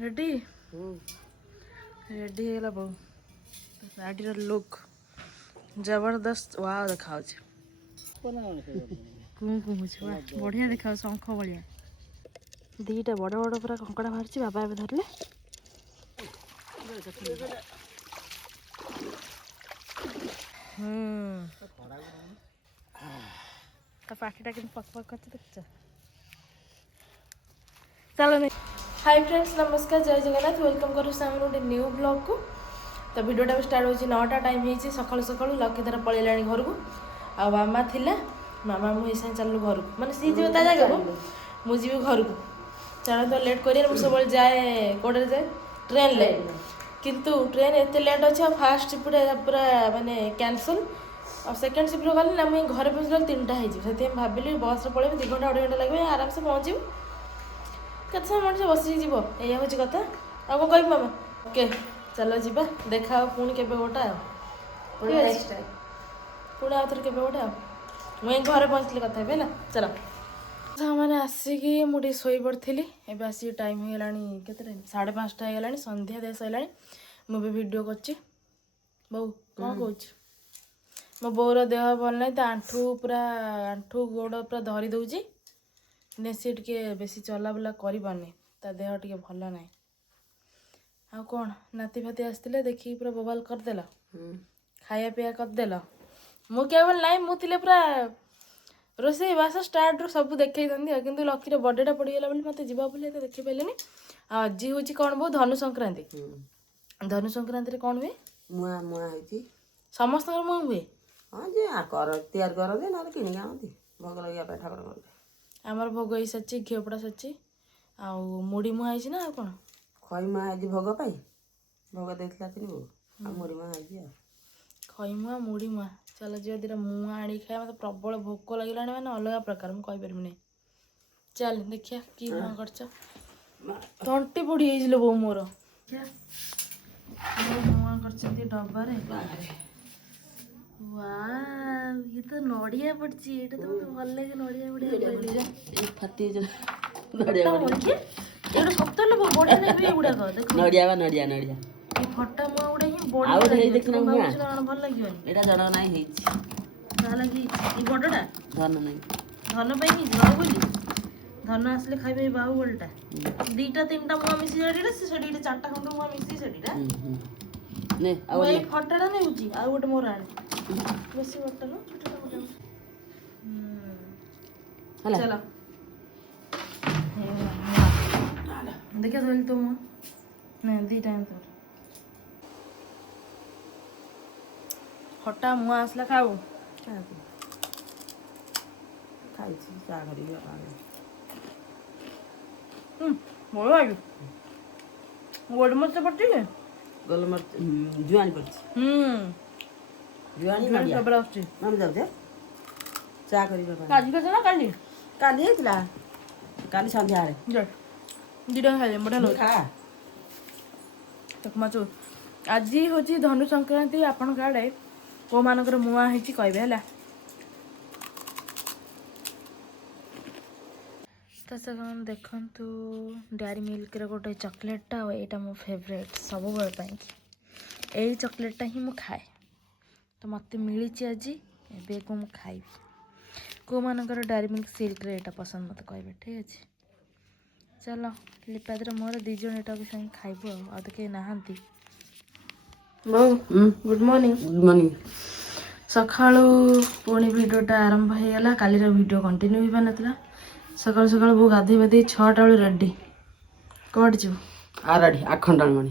Ready ready है बहु sari look जबरदस्त वाह देखा बढ़िया देखा शंख भाया दीटा बड़ बड़ पूरा कंकड़ा बाहर बाबा ए धरले पार्टीटा कि पक पक करते देखा चलो नहीं हाय फ्रेंड्स नमस्कार जय जगन्नाथ वेलकम करूँ सामने गोटे न्यू ब्लॉग को तो वीडियोटा स्टार्ट हो 9टा टाइम हो सका सका लक्ष्मीधर पलैला घर को आ मामा थिला मामा मुझे चलू घर को मैंने सी जी जगह को मुझे घर को चलो तो लेट कर सब जाए कौटे जाए ट्रेन ले किंतु ट्रेन एत लेट अच्छे फास्ट शिफ्ट पूरा माने कैंसल और सेकेंड शिफ्ट गली ना मुझे घर पहुँचला 3टा हो भाविली बस पलैबी 2 घंटा 2.5 घंटा लगे आराम से पहुँचू केत समय मनुष्य बसिक जीव या हूँ कथा आ कौन कह मामा ओके चलो जीवा देखा पुणी के गोटा पुणी आउ थे के गोटे मुझे घर पहुँचली कथा है चलो मैंने आसिकी मुझे शोई पड़ी एवं आसिक टाइम हो गलानी के टाइम 5:30 हो गलानी संध्या दे सारे मुझे वीडियो कर बो कौन कौच मो बोर देह भल ना तो आंठू गोड़ पूरा धरी दौची ने सी टे बेसी चलाबुला कर देह टे भल ना आ कौन नाती फाती आसते देखिए पूरा बोबाल करदेल खाया पीया करदेल मु केवल ना मुझे पूरा रोसे बास स्टार्ट रू सब देखी था कि लकीर बर्थडेटा पड़गला मत जा तो देखी पारे आज हूँ कौन बहु धनु संक्रांति धनु संक्रांति कौन हुए मुआ मुआ होती समस्त मुँह हुए हाँ जे तैयार करते ना कि भोग लगे ठाकुर करते आमर भोग ही सारी घीपड़ा सारी आ मुड़ी मुआ है ना कौन खई मुआ है भोग पाई भोग देता तीन बो आ मुड़ी मुआ है खई मुआ मुड़ी मुआ चलो जी दीटा मुआ आनी खाए मतलब प्रबल भोक लगे मैंने अलग प्रकार मुझे नहीं चल देखिया कि कर तंटी पड़ी जाइल बो मोर मुआ कर डबारे वाह ये तो नड़िया पड़ी ये तो भल लगे नड़िया बढ़िया फाटी नड़िया नड़िया नड़िया फटा मुआ गुड़ा ही भल लगे एटा जड़ ना बड़टा धन नहीं धन बाहु बोली धन आसले खाइबे बाहु बोलटा 2टा 3टा मुआ मिसी सेडीटा से सेडीटा 4टा खंड मुआ मिसी सेडीटा ने आ ए फटाटा नै उची आ गोटे मोर आने बेसी बट्टा न छोटा मोटा हला चलो देखिए धोल तो मुआ नै 2टा तो फटा मुआ आसला खाऊ खाई चा करी बोल आयु गोलमरिच पट्टी है गोलमरिच जुआनी पड़ी जुआनी नड़िया सबरा आछी हम जाऊ चा करी काजी का ना काली काली हेतला काली संध्या रे जय दिडा खाले बडा लो खा तक माचो आज होची धनु संक्रांति आपन गाडे को मानकर मुआ हेची कहबे हला तो सगन देखंतु डेयरी मिल्क रे गोटे चॉकलेटटा और एटा मो फेवरेट सब बेल पाई एई चॉकलेटटा ही मु खाए तो मते मिली आज एबे को मु खाइबी को मानकर डेयरी मिल्क सिल्क रे एटा पसंद मत कहबे ठीक अछि चलो लिपादर मोर 2 जण एटा भी संग खाइबो आ तो के नाहंती गुड मॉर्निंग सकाळु पुणी वीडियोटा आरंभ हो गला कालीर वीडियो कंटिन्यू हो पानतला सकाल सकाल बो गाधे बाधे 6टा बेलू रेडी कौट जीव आरडी आखंडालमणि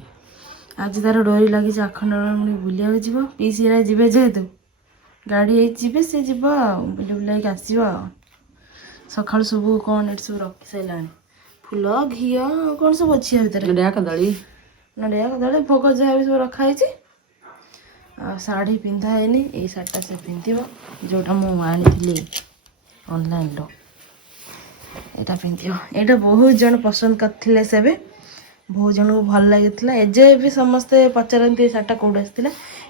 आज तार डोरी लगी आखंडालमणि बुलिया जीव पीसीरा जीवे जेहेतु गाड़ी जी सी जीव बुली बुलाक आसव सका सब कौन ये सब रखी सारा फुल घी कौन सब अच्छी भितर नड़िया कदली नड़िया कदली भोग जहाँ भी सब रखाई शाढ़ी पिंधा है ये शाढ़ीटा से पिंध जोटा मुझे ऑनलाइन रो एटा पिंधियो एटा बहुत जन पसंद करथिले सेबे बहुत जन को भल लागितला एजे भी समस्ते पचारंती साटा कोड आस्तिला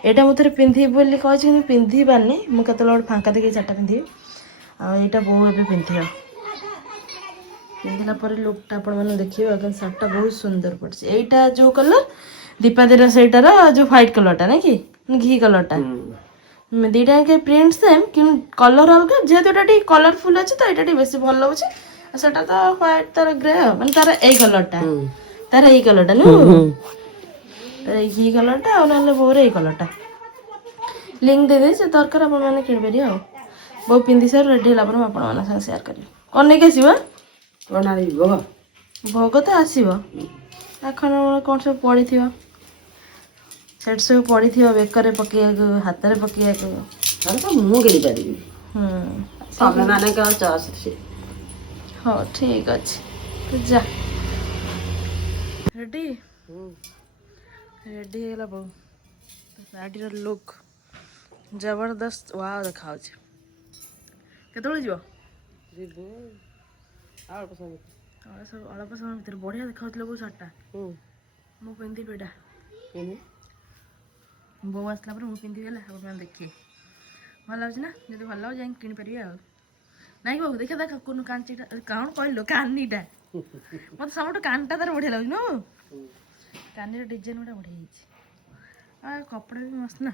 एटा मथरे पिंधि बोली कहै छी पिंधि बानी मु कतल फांका देखि साटा पिंधि आ एटा बहु एबे पिंधियो ପିନ୍ଧିଲା ପରେ ଲୁକ୍ଟା ଆପଣମାନେ ଦେଖିବେ ଆଗ ଶାର୍ଟଟା ବହୁତ ସୁନ୍ଦର ପଡ଼ିଛି। ଏଇଟା ଯେଉଁ କଲର୍ ଦୀପାଦିର ସେଇଟାର ଯେଉଁ ହ୍ୱାଇଟ୍ କଲର୍ଟା ନାଇଁ କି ଘି କଲର୍ଟା ଦୁଇଟା ଯାକ ପ୍ରିଣ୍ଟ ସେମ୍ କିନ୍ତୁ କଲର୍ ଅଲଗା। ଯେହେତୁ ଏଇଟା ଟିକେ କଲରଫୁଲ୍ ଅଛି ତ ଏଇଟା ଟିକେ ବେଶୀ ଭଲ ଲାଗୁଛି। ଆଉ ସେଟା ତ ହ୍ୱାଇଟ୍ ତାର ଗ୍ରେ ମାନେ ତାର ଏଇ କଲର୍ଟା ତାର ଏଇ କଲର୍ଟା ନୁହଁ ତାର ଏଇ ଘି କଲର୍ଟା ଆଉ ନହେଲେ ବୋଉର ଏଇ କଲର୍ଟା ଲିଙ୍କ୍ ଦେଇଦେଇଛି ଦରକାର ଆପଣମାନେ କିଣିପାରିବେ ଆଉ। ବୋଉ ପିନ୍ଧି ସାରି ରେଡ଼ି ହେଲା ପରେ ମୁଁ ଆପଣମାନଙ୍କ ସାଙ୍ଗେ ସେୟାର କରିବି। କ'ଣ ନେଇକି ଆସିବ? କ'ଣ ଆଣିବି ଭୋଗ? ଭୋଗ ତ ଆସିବ এখন କ'ଣ ସବୁ ପଡ଼ିଥିବ ସେଠି ସବୁ ପଡ଼ିଥିବ ବେକରେ ପକେଇବାକୁ ହାତରେ ପକେଇବାକୁ। ତାହେଲେ ତ ମୁଁ କିଣିପାରିବି ତମେ ମାନେ କେବଳ ଚଏସ୍। ହଉ ଠିକ୍ ଅଛି ତୁ ଯା। ରେଡ଼ି ରେଡ଼ି ହେଇଗଲା ବୋଉ। ଶାଢ଼ୀର ଲୁକ୍ ଜବରଦସ୍ତ ୱାଓ ଦେଖାଯାଉଛି। କେତେବେଳେ ଯିବ? ଯିବୁ ଅଳ୍ପ ସମୟ ଅଳ୍ପ ସମୟ ଭିତରେ ବଢ଼ିଆ ଦେଖାଯାଉଥିଲା ବୋଉ ଶାଢ଼ୀଟା। ମୁଁ ପିନ୍ଧିବି ଏଇଟା ବୋଉ ଆସିଲା ପରେ ମୁଁ ପିନ୍ଧିବି ହେଲା ଆପଣମାନେ ଦେଖିବେ ଭଲ ଲାଗୁଛି ନା? ଯଦି ଭଲ ଲାଗୁଛି ଯାଇକି କିଣିପାରିବେ ଆଉ ନାଇଁ ବୋଉ ଦେଖିଆ ଦେଖ କୋନ କାଞ୍ଚିଟା କ'ଣ କହିଲୁ କାନିଟା ମୋତେ ସବୁଠୁ କାନଟା ତାର ବଢ଼ିଆ ଲାଗୁଛି ନୁହଁ କାନିର ଡିଜାଇନ୍ ଗୁଡ଼ା ବଢ଼ିଆ ହେଇଛି। ଆଉ କପଡ଼ା ବି ମସ୍ତ ନା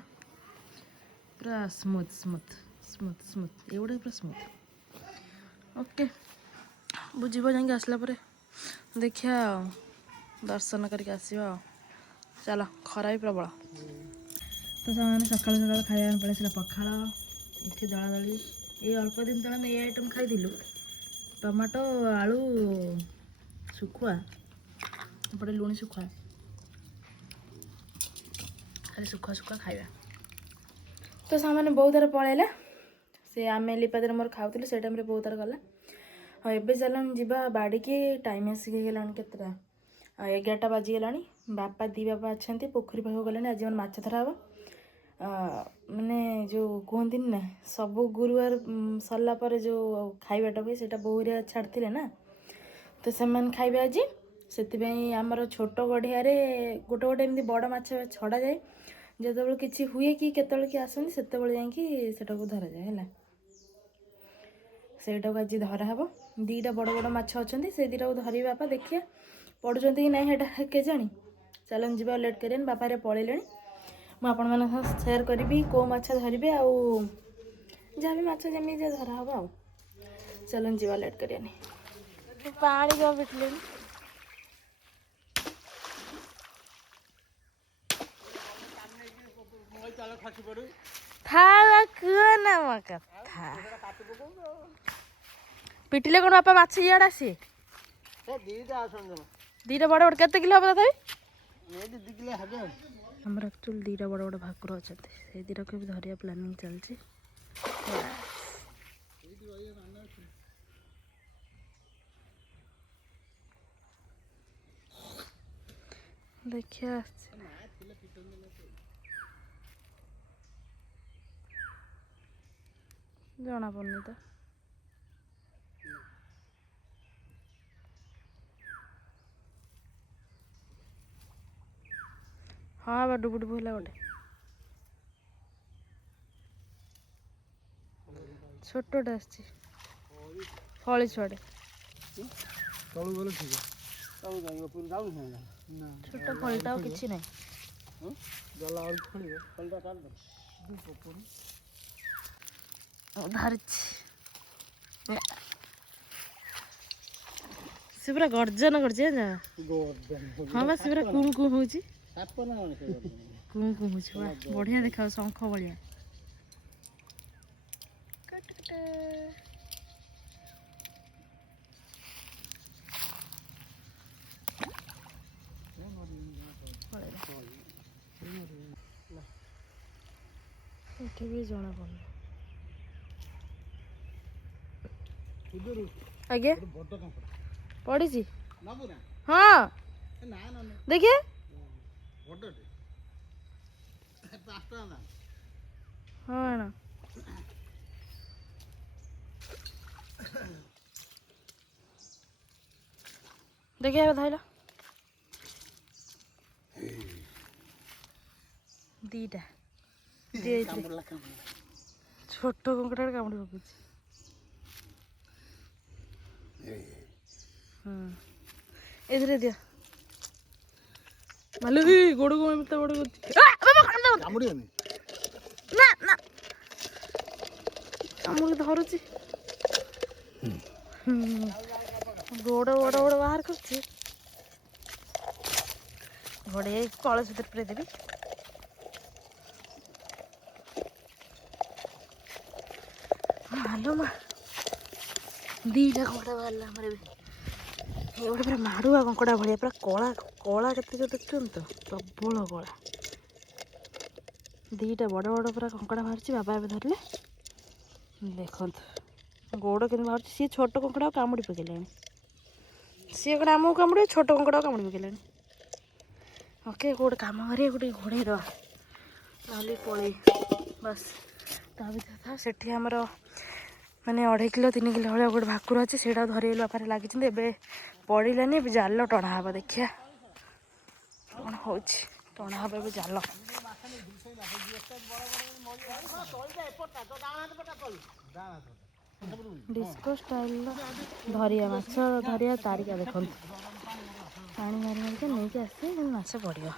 ପୁରା ସ୍ମୁଥ୍ ସ୍ମୁଥ୍ ସ୍ମୁଥ୍ ସ୍ମୁଥ୍ ଏଗୁଡ଼ା ପୁରା ସ୍ମୁଥ୍। ଓକେ ବୁଝିବ ଯାଇକି ଆସିଲା ପରେ ଦେଖିବା ଆଉ ଦର୍ଶନ କରିକି ଆସିବା ଆଉ। ଚାଲ ଖରା ବି ପ୍ରବଳ ତ ସେମାନେ ସକାଳୁ ସକାଳୁ ଖାଇବା ପାଇଁ ପଳେଇଥିଲା ପଖାଳ ଏଠି ଦଳାଦଳି। ଏଇ ଅଳ୍ପ ଦିନ ତଳେ ଆମେ ଏଇ ଆଇଟମ୍ ଖାଇଥିଲୁ ଟମାଟୋ ଆଳୁ ଶୁଖୁଆ ଏପଟେ ଲୁଣି ଶୁଖୁଆ ଖାଲି ଶୁଖୁଆ ଶୁଖୁଆ ଖାଇବା। ତ ସେମାନେ ବୋଉ ତାର ପଳେଇଲା ସେ ଆମେ ଲିପାଦେର ମୋର ଖାଉଥିଲୁ ସେ ଟାଇମ୍ରେ ବୋଉ ତାର ଗଲା। ଆଉ ଏବେ ଚାଲନି ଯିବା ବାଡ଼ିକି ଟାଇମ୍ ଆସିକି ହେଇଗଲାଣି କେତେଟା 11ଟା ବାଜିଗଲାଣି। ବାପା ଦୁଇ ବାପା ଅଛନ୍ତି ପୋଖରୀ ପାଖକୁ ଗଲେଣି ଆଜି ଆମର ମାଛ ଧରା ହେବ। ମାନେ ଯେଉଁ କୁହନ୍ତିନି ନା ସବୁ ଗୁରୁବାର ସରିଲା ପରେ ଯେଉଁ ଖାଇବାଟା ହୁଏ ସେଇଟା ବୋଉରେ ଛାଡ଼ିଥିଲେ ନା ତ ସେମାନେ ଖାଇବେ ଆଜି। ସେଥିପାଇଁ ଆମର ଛୋଟ ଗଢ଼ିଆରେ ଗୋଟେ ଗୋଟେ ଏମିତି ବଡ଼ ମାଛ ଛଡ଼ାଯାଏ। ଯେତେବେଳେ କିଛି ହୁଏ କି କେତେବେଳେ କି ଆସନ୍ତି ସେତେବେଳେ ଯାଇକି ସେଟାକୁ ଧରାଯାଏ ହେଲା। ସେଇଟାକୁ ଆଜି ଧରା ହେବ। ଦୁଇଟା ବଡ଼ ବଡ଼ ମାଛ ଅଛନ୍ତି ସେଇ ଦୁଇଟାକୁ ଧରିବେ ବାପା ଦେଖିବା ପଡ଼ୁଛନ୍ତି କି ନାହିଁ ସେଇଟା କେଜାଣି। ଚାଲନ୍ତୁ ଯିବା ଲେଟ୍ କରିବାନି ବାପା ହେରିକା ପଳେଇଲେଣି। ମୁଁ ଆପଣମାନଙ୍କ ସହ ସେୟାର କରିବି କେଉଁ ମାଛ ଧରିବେ ଆଉ ଯାହା ବି ମାଛ ଯେମିତି ଯାହା ଧରା ହେବ ଆଉ। ଚାଲନ୍ତୁ ଯିବା ଲେଟ୍ କରିବାନି। ପାଣି କ'ଣ ପିଟିଲେନି କୁହନା ମୋ କଥା ପିଟିଲେ କ'ଣ ବାପା ମାଛ ଇଆଡ଼େ ଆସିବେ? ଦୁଇଟା ବଡ଼ ବଡ଼ କେତେ କିଲୋ ହେବ ତଥାପି? ଆମର ଆକ୍ଚୁଆଲି ଦୁଇଟା ବଡ଼ ବଡ଼ ଭାକୁର ଅଛନ୍ତି ସେଇ ଦୁଇଟାକୁ ବି ଧରିବା ପ୍ଲାନିଂ ଚାଲିଛି। ଦେଖିବା ଜଣା ପଡ଼ୁନି ତ ହଁ ବା ଡୁବୁ ଡୁବୁ ହେଲା ଗୋଟେ ଛୋଟଟେ ଆସିଛି ଫଳି ଛୁଆଟେ ଛୋଟ ଫଳିଟା ଆଉ କିଛି ନାହିଁ। ଧରିଛି ସେ ପୁରା ଗର୍ଜନ କରୁଛି ହଁ ବା ସେ ପୁରା କୁଁ କୁଁ ହଉଛି କୁଁ କୁଁ ହଉଛି ବଢ଼ିଆ ଦେଖାଯାଉଛି ଶଙ୍ଖ ଭଳିଆ। ଏଠି ବି ଜଣା ପଡୁନି। ଆଜ୍ଞା ପଡ଼ିଛି ହଁ ଦେଖିଏ ହଁ ଆଣ ଦେଖିଆ ଧଇଲ ଦିଟା ଛୋଟ କଙ୍କଡ଼ାରେ କାମୁଡ଼ି ପକଉଛି। ଏଥିରେ ଦିଅ ମାଲୁ ଗୋଡ଼ କଣ ଏତେ ବଡ଼ କରୁଛି ନା ନା ଆମକୁ ଧରୁଛି ଗୋଡ଼ ବଡ଼ ବଡ଼ ବାହାର କରୁଛି ଘୋଡ଼େଇ କଳସ ଭିତରେ ପୁରେଇ ଦେବି ମାଲୋ ମା ଦିଟା କଙ୍କଡ଼ା ବାହାରିଲା ଆମର ଏବେ ଗୋଟେ ପୁରା ମାଡ଼ୁଆ କଙ୍କଡ଼ା ଭଳିଆ ପୁରା କଳା କଳା କେତେ ଯେଉଁ ଦେଖୁଛନ୍ତି ତ ପ୍ରବଳ କଳା ଦିଟା ବଡ଼ ବଡ଼ ପୁରା କଙ୍କଡ଼ା ବାହାରିଛି ବାବା ଏବେ ଧରିଲେ ଦେଖନ୍ତୁ ଗୋଡ଼ କେମିତି ବାହାରୁଛି ସିଏ ଛୋଟ କଙ୍କଡ଼ା କାମୁଡ଼ି ପକେଇଲାଣି ସିଏ ଗୋଟେ ଆମକୁ କାମୁଡ଼ିବ ଛୋଟ କଙ୍କଡ଼ା କାମୁଡ଼ି ପକେଇଲାଣି ଓକେ ଗୋଟେ କାମ କରିବା ଗୋଟେ ଘୋଡ଼େଇ ଦେବା ନହେଲେ ପଳେଇ ବାସ୍ ତା ଭିତରେ ସେଠି ଆମର ମାନେ 2.5 କିଲୋ 3 କିଲୋ ଭଳିଆ ଗୋଟେ ଭାକୁର ଅଛି ସେଇଟା ଧରିଗଲୁ ବାପାରେ ଲାଗିଛନ୍ତି ଏବେ ପଡ଼ିଲାନି ଏବେ ଜାଲ ଟଣା ହେବ ଦେଖିବା କ'ଣ ହେଉଛି ଟଣା ହେବ ଏବେ ଜାଲ ଡିସ୍କୋ ଷ୍ଟାଇଲର ଧରିବା ମାଛ ଧରିବା ତାରିକା ଦେଖନ୍ତୁ ପାଣି ମାରି ମାରିକା ନେଇକି ଆସିବେ କିନ୍ତୁ ମାଛ ପଡ଼ିବ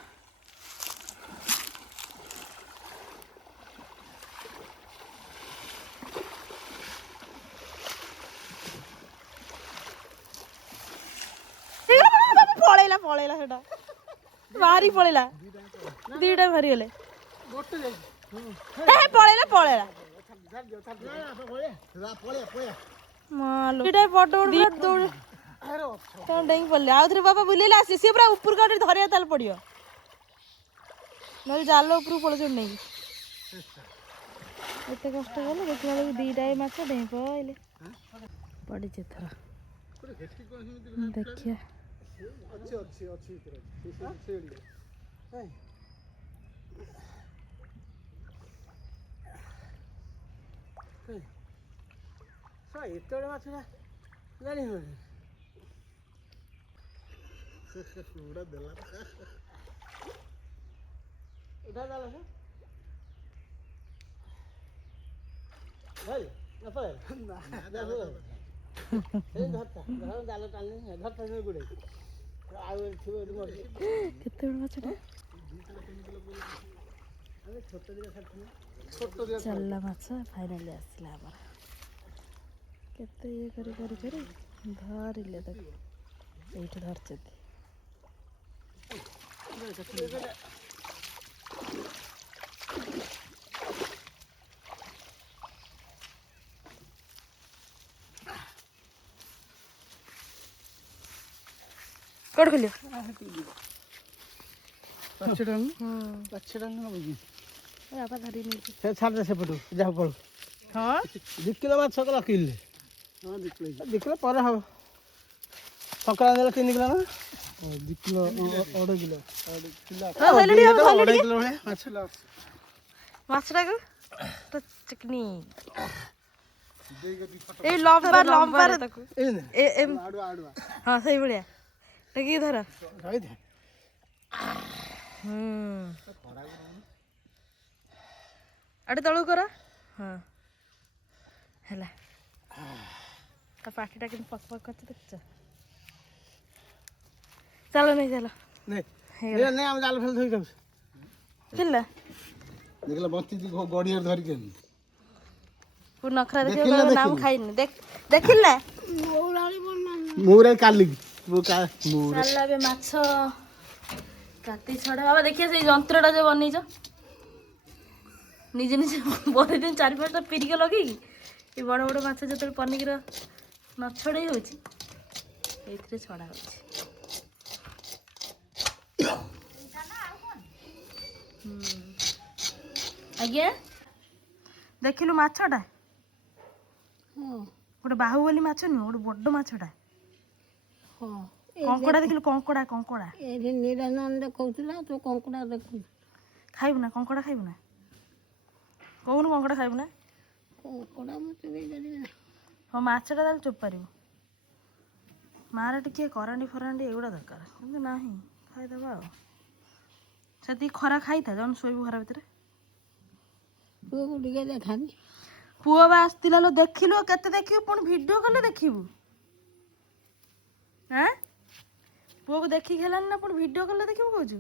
ପଳେଇଲା ପଳେଇଲା ସେଟା ବାହାରି ପଳେଇଲା ଦିଟା ବାହାରିଗଲେ ପଳେଇଲା ପଳେଇଲା ମାଲୋ ବଡ଼ ବଡ଼ ଡେଇଁକି ପଡ଼ିଲେ ଆଉ ଥରେ ବାବା ବୁଲେଇଲେ ଆସି ସିଏ ପୁରା ଉପରକୁ ଆଉ ଧରିବା ତାହେଲେ ପଡ଼ିବ ନହେଲେ ଜାଲ ଉପରକୁ ପଳଉଛନ୍ତି ନେଇକି ଏତେ କଷ୍ଟ କଲେ ଦେଖିଲା ବେଳକୁ ଦିଟା ମାଛ ଡେଇଁ ପଇଲେ ପଡ଼ିଛି ଏଥର ଦେଖିଆ ଏତେ ମାଛ ଜାଣି ହୁଏନି ଉଠା ଜାଲ ଭାଇ ଜାଲ ଟାଣିନି ଧରତା ଗୁଡ଼େ ଆଉ ଥିବ କେତେ ବଡ଼ ମାଛଟା ଚାଲିଲା ମାଛ ଫାଇନାଲି ଆସିଲା ଆମର କେତେ ଇଏ କରି କରି କରି ଧରିଲେ ତାକୁ ଏଇଠି ଧରିଛନ୍ତି କୋଉଠି ଖୋଲିବ ବାପା ଧରି ନେଇଛି ଛାଡ଼ିଦେ ସେପଟୁ ଯାହା ପଳୁ ହଁ 2 କିଲୋ ମାଛ କଲା କିଲେ 2 କିଲୋ ପରେ ହବ ସକାଳ ଦେଲେ 3 କିଲୋ ନା 2 କିଲୋ 2.5 କିଲୋ 2.5 କିଲୋ ଭଳିଆ ମାଛଟାକୁ ଚିକନି ଏଇ ଲମ୍ବା ଲମ୍ବାରେ ତାକୁ ହଁ ସେଇଭଳିଆ ଟେକି ଧର ଆଡ଼େ ତଳକୁ କର ହଁ ହେଲା ତା ପାଟିଟା କିନ୍ତୁ ପକ୍ ପକ୍ କରିଛି ଦେଖୁଛ ଚାଲ ନେଇ ଚାଲ ଆମେ ଜାଲ ଫେଲ ଧୋଇ ଯାଉଛୁ କିଲା ଦେଖିଲା ବଞ୍ଚିଛି ଗଡ଼ିଆରେ ଧରିକି ନଖରା ଦେଖିବ ନାମ ଖାଇନି ଦେଖିଲା ମୁଁ କାଲିକି ଚାଲିଲା ଏବେ ମାଛ କାତି ଛଡ଼ା ବାବା ଦେଖିଆ ସେଇ ଯନ୍ତ୍ରଟା ଯୋଉ ବନେଇଛ ନିଜେ ନିଜେ ବନେଇ ଦିନ 4-5ଟା ପିରିକ ଲଗେଇକି ଏ ବଡ଼ ବଡ଼ ମାଛ ଯେତେବେଳେ ପନିକିର ନ ଛଡ଼େଇ ହେଉଛି ଏଇଥିରେ ଛଡ଼ା ହେଉଛି ଆଜ୍ଞା ଦେଖିଲୁ ମାଛଟା ଗୋଟେ ବାହୁବଲି ମାଛ ନୁହଁ ଗୋଟେ ବଡ଼ ମାଛଟା କଙ୍କଡ଼ା ଦେଖିଲୁ କଙ୍କଡ଼ା କଙ୍କଡ଼ା ଏଠି ନିରଞ୍ଜନ ଦେଖଉଥିଲା ତୁ କଙ୍କଡ଼ା ଦେଖୁଛୁ ଖାଇବୁ ନା କଙ୍କଡ଼ା ଖାଇବୁ ନା କହୁନୁ କଙ୍କଡ଼ା ଖାଇବୁ ନା କଙ୍କଡ଼ା ମୁଁ ଚୋବେଇ ପାରିବି ନା ହଁ ମାଛଟା ତାହେଲେ ଚୋପାରିବୁ ମାର ଟିକେ କରାଣ୍ଡି ଫରାଣ୍ଡି ଏଗୁଡ଼ା ଦରକାର କିନ୍ତୁ ନାହିଁ ଖାଇଦେବା ଆଉ ସେତିକି ଖରା ଖାଇଥା ଜଣ ଶୋଇବୁ ଘର ଭିତରେ ପୁଅକୁ ଟିକେ ଦେଖାନି ପୁଅ ବା ଆସିଥିଲା ଲୋ ଦେଖିଲୁ କେତେ ଦେଖିବୁ ପୁଣି ଭିଡ଼ିଓ କଲେ ଦେଖିବୁ ହାଁ ପୁଅକୁ ଦେଖିକି ହେଲାନି ନା ପୁଣି ଭିଡ଼ିଓ କଲ୍ ଦେଖିବୁ କହୁଛୁ?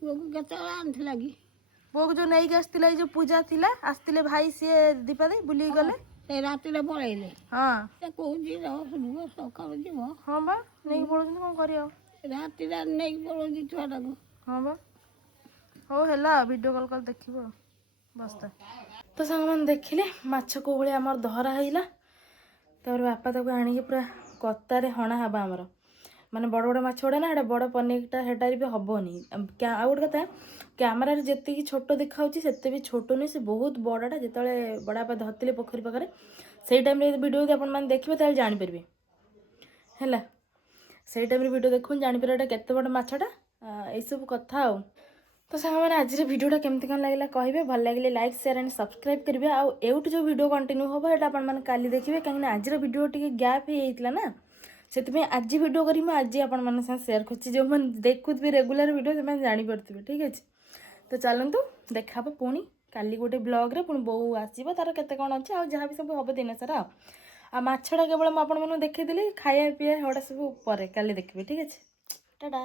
ପୁଅକୁ କେତେବେଳେ ଆଣିଥିଲା କି? ପୁଅକୁ ଯୋଉ ନେଇକି ଆସିଥିଲା ଏଇ ଯୋଉ ପୂଜା ଥିଲା ଆସିଥିଲେ ଭାଇ ସିଏ ଦୀପା ଦେଇ ବୁଲିକି ଗଲେ। ସେ ରାତିରେ ପଳେଇଲେ। ହଁ ସେ କହୁଛି ରୁହ ସକାଳୁ ଯିବ। ହଁ ବା ନେଇକି ପଳଉଛନ୍ତି କ'ଣ କରିବା ଆଉ। ରାତିରେ ନେଇକି ପଳଉଛି ଛୁଆଟାକୁ। ହଁ ବା ହଉ ହେଲା ଆଉ ଭିଡ଼ିଓ କଲ୍ କରି ଦେଖିବୁ ଆଉ ବସ୍ତା। ତ ସାଙ୍ଗମାନେ ଦେଖିଲେ ମାଛ କେଉଁ ଭଳିଆ ଆମର ଧରା ହେଇଲା। ତାପରେ ବାପା ତାକୁ ଆଣିକି ପୁରା କତାରେ ହଣା ହେବ ଆମର ମାନେ ବଡ଼ ବଡ଼ ମାଛ ଗୁଡ଼ା ନା ଏଇଟା ବଡ଼ ପନିରଟା ସେଟାରେ ବି ହେବନି। ଆଉ ଗୋଟେ କଥା କ୍ୟାମେରାରେ ଯେତିକି ଛୋଟ ଦେଖାହେଉଛି ସେତେ ବି ଛୋଟ ନୁହେଁ ସେ ବହୁତ ବଡ଼ଟା। ଯେତେବେଳେ ବଡ଼ ବାପା ଧରିଥିଲେ ପୋଖରୀ ପାଖରେ ସେଇ ଟାଇମ୍ରେ ଭିଡ଼ିଓ ଯଦି ଆପଣମାନେ ଦେଖିବେ ତାହେଲେ ଜାଣିପାରିବେ ହେଲା। ସେଇ ଟାଇମ୍ରେ ଭିଡ଼ିଓ ଦେଖୁନ୍ ଜାଣିପାରିବେ ଏଇଟା କେତେ ବଡ଼ ମାଛଟା। ଏଇସବୁ କଥା ଆଉ। ତ ସାଙ୍ଗମାନେ ଆଜିର ଭିଡ଼ିଓଟା କେମିତି କ'ଣ ଲାଗିଲା କହିବେ। ଭଲ ଲାଗିଲେ ଲାଇକ୍ ସେୟାର ଆଣ୍ଡ ସବସ୍କ୍ରାଇବ୍ କରିବେ। ଆଉ ଏଇଠୁ ଯେଉଁ ଭିଡ଼ିଓ କଣ୍ଟିନ୍ୟೂ ହେବ ଏଇଟା ଆପଣମାନେ କାଲି ଦେଖିବେ କାହିଁକିନା ଆଜିର ଭିଡ଼ିଓ ଟିକେ ଗ୍ୟାପ୍ ହେଇଯାଇଥିଲା ନା ସେଥିପାଇଁ ଆଜି ଭିଡ଼ିଓ କରି ମୁଁ ଆଜି ଆପଣମାନଙ୍କ ସାଙ୍ଗେ ସେୟାର କରୁଛି। ଯେଉଁମାନେ ଦେଖୁଥିବେ ରେଗୁଲାର ଭିଡ଼ିଓ ସେମାନେ ଜାଣିପାରୁଥିବେ ଠିକ୍ ଅଛି। ତ ଚାଲନ୍ତୁ ଦେଖା ହେବ ପୁଣି କାଲି ଗୋଟେ ବ୍ଲଗ୍ରେ। ପୁଣି ବୋଉ ଆସିବ ତାର କେତେ କ'ଣ ଅଛି ଆଉ ଯାହା ବି ସବୁ ହେବ ଦିନ ସାରା ଆଉ ମାଛଟା କେବଳ ମୁଁ ଆପଣମାନଙ୍କୁ ଦେଖେଇଦେଲି ଖାଇବା ପିଇବା ସେଗୁଡ଼ା ସବୁ ପରେ କାଲି ଦେଖିବେ ଠିକ୍ ଅଛି। ଟାଟା।